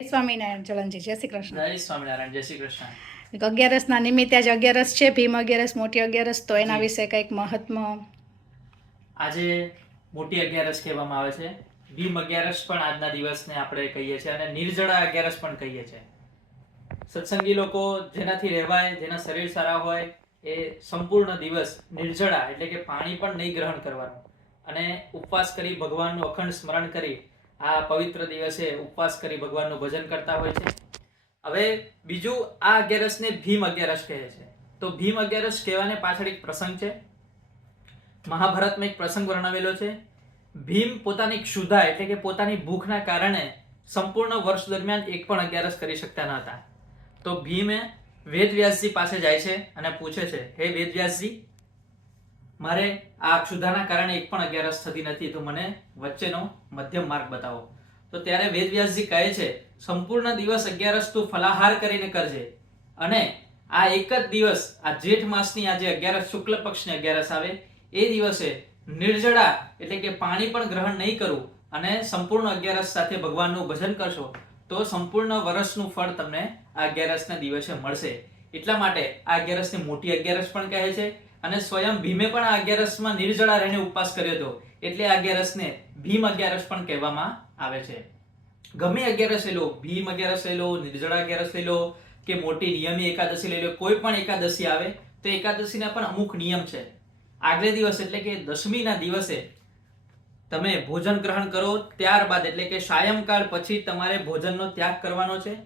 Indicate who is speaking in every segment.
Speaker 1: સ્વામિનારાયણ ચલનજી જય શ્રી કૃષ્ણ.
Speaker 2: જય સ્વામિનારાયણ જય શ્રી કૃષ્ણ.
Speaker 1: અગિયારસના નિમિત્તે આજે અગિયારસ છે ભીમ અગિયારસ મોટી અગિયારસ તો એના વિશે કંઈક મહત્વ.
Speaker 2: આજે મોટી અગિયારસ કહેવામાં આવે છે. ભીમ અગિયારસ પણ આજના દિવસને આપણે કહીએ છીએ અને નિર્જળા અગિયારસ પણ કહીએ છીએ. સત્સંગી લોકો જેનાથી રહેવાય જેના શરીર સારા હોય એ સંપૂર્ણ દિવસ નિર્જળા એટલે કે પાણી પણ નહીં ગ્રહણ કરવાનું. અને ઉપવાસ કરી ભગવાનનું અખંડ સ્મરણ કરી આ પવિત્ર દિવસે ઉપવાસ કરી ભગવાનનું ભજન કરતા હોય છે. હવે બીજું આ અગિયારસને ભીમ અગિયારસ કહે છે. તો ભીમ અગિયારસ કહેવાને પાછળ એક પ્રસંગ છે. મહાભારતમાં એક પ્રસંગ વર્ણવેલો છે. ભીમ પોતાની ક્ષુધા એટલે કે પોતાની ભૂખના કારણે સંપૂર્ણ વર્ષ દરમિયાન એક પણ અગિયારસ કરી શકતા ન હતા. તો ભીમે વેદવ્યાસજી પાસે જાય છે અને પૂછે છે, હે વેદવ્યાસજી મારે આ અક્ષુધાના કારણે એક પણ અગિયારસ થતી નથી, તો મને વચ્ચેનો મધ્યમ માર્ગ બતાવો. તો ત્યારે વેદવ્યાસજી કહે છે, સંપૂર્ણ દિવસ અગિયારસ તું ફલાહાર કરીને કરજે. અને આ એક જ દિવસ, આ જેઠ માસની આજે અગિયારસ, શુક્લ પક્ષની અગિયારસ આવે, એ દિવસે નિર્જળા, એટલે કે પાણી પણ ગ્રહણ નહીં કરવું અને સંપૂર્ણ અગિયારસ સાથે ભગવાનનું ભજન કરશો, તો સંપૂર્ણ વર્ષનું ફળ તમને આ અગિયારસના દિવસે મળશે. એટલા માટે આ અગિયારસને મોટી અગિયારસ પણ કહે છે અને સ્વયં ભીમે પણ અગિયારસમાં નિર્જળા રહીને ઉપવાસ કર્યો હતો. એટલે અગિયારસને ભીમ અગિયારસ પણ કહેવામાં આવે છે. ગમે અગિયારસ લઈ લો, ભીમ અગિયારસ લઈ લો, નિર્જળા અગિયારસ લઈ લો, કે મોટી નિયમી એકાદશી લઈ લો, કોઈ પણ એકાદશી આવે, તો એકાદશીના પણ અમુક નિયમ છે. આગલે દિવસ એટલે કે દસમીના દિવસે તમે ભોજન ગ્રહણ કરો, ત્યારબાદ એટલે કે સાયંકાળ પછી તમારે ભોજનનો ત્યાગ કરવાનો છે.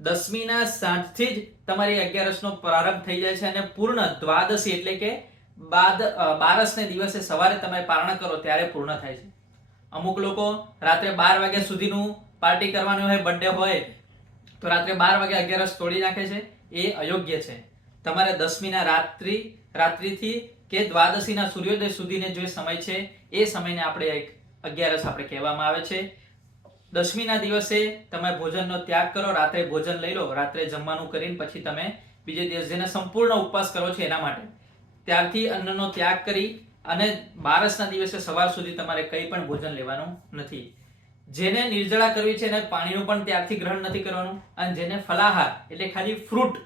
Speaker 2: દસમીના સાંજથી જ તમારી અગિયારસનો પ્રારંભ થઈ જાય છે અને પૂર્ણ દ્વાદશી એટલે કે બાદ બારસને દિવસે સવારે તમે પારણ કરો ત્યારે પૂર્ણ થાય છે. અમુક લોકો રાત્રે બાર વાગ્યા સુધીનું પાર્ટી કરવાની હોય બર્થડે હોય, તો રાત્રે બાર વાગે અગિયારસ તોડી નાખે છે. એ અયોગ્ય છે. તમારે દસમીના રાત્રિ, રાત્રિથી કે દ્વાદશીના સૂર્યોદય સુધીને જે સમય છે, એ સમયને આપણે એક અગિયારસ આપણે કહેવામાં આવે છે. દસમીના દિવસે તમે ભોજનનો ત્યાગ કરો, રાત્રે ભોજન લઈ લો, રાત્રે જમવાનું કરીને પછી તમે બીજે દિવસ જેને સંપૂર્ણ ઉપવાસ કરો છો એના માટે. ત્યારથી અન્નનો ત્યાગ કરી અને બારસના દિવસે સવાર સુધી તમારે કંઈ પણ ભોજન લેવાનું નથી. જેને નિર્જળા કરવી છે એને પાણીનું પણ ત્યારથી ગ્રહણ નથી કરવાનું. અને જેને ફલાહાર, એટલે ખાલી ફ્રૂટ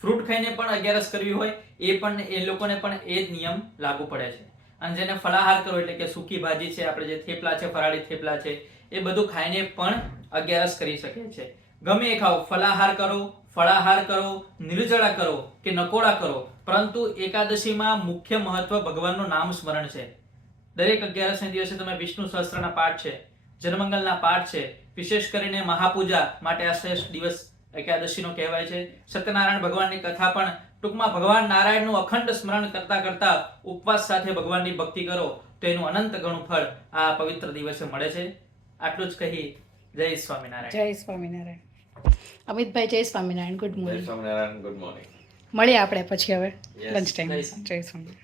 Speaker 2: ફ્રૂટ ખાઈને પણ અગિયારસ કરવી હોય, એ પણ, એ લોકોને પણ એ જ નિયમ લાગુ પડે છે. અને જેને ફલાહાર કરવો એટલે કે સૂકી ભાજી છે, આપણે જે થેપલા છે, ફરાળી થેપલા છે એ બધું ખાઈને પણ અગિયારસ કરી શકે છે. ગમે એ ખાઓ, ફલાહાર કરો, ફળાહાર કરો, નિર્જળા કરો કે નકોડા કરો, પરંતુ એકાદશીમાં મુખ્ય મહત્વ ભગવાનનું નામ સ્મરણ છે. દરેક અગિયારસને દિવસે તમે વિષ્ણુ સહસ્ત્રના પાઠ છે જનમંગલના પાઠ છે, વિશેષ કરીને મહાપૂજા માટે આ શ્રેષ્ઠ દિવસ એકાદશીનો કહેવાય છે. સત્યનારાયણ ભગવાનની કથા પણ ટૂંકમાં ભગવાન નારાયણનું અખંડ સ્મરણ કરતા કરતા ઉપવાસ સાથે ભગવાનની ભક્તિ કરો, તો એનું અનંત ગણું ફળ આ પવિત્ર દિવસે મળે છે. આટલું જ કહી જય સ્વામિનારાયણ.
Speaker 1: જય સ્વામિનારાયણ. અમિતભાઈ જય Swaminarayan. Good morning
Speaker 3: Swaminarayan good morning
Speaker 1: મળીએ આપણે પછી હવે લંચ ટાઈમ જય સ્વામિનારાયણ.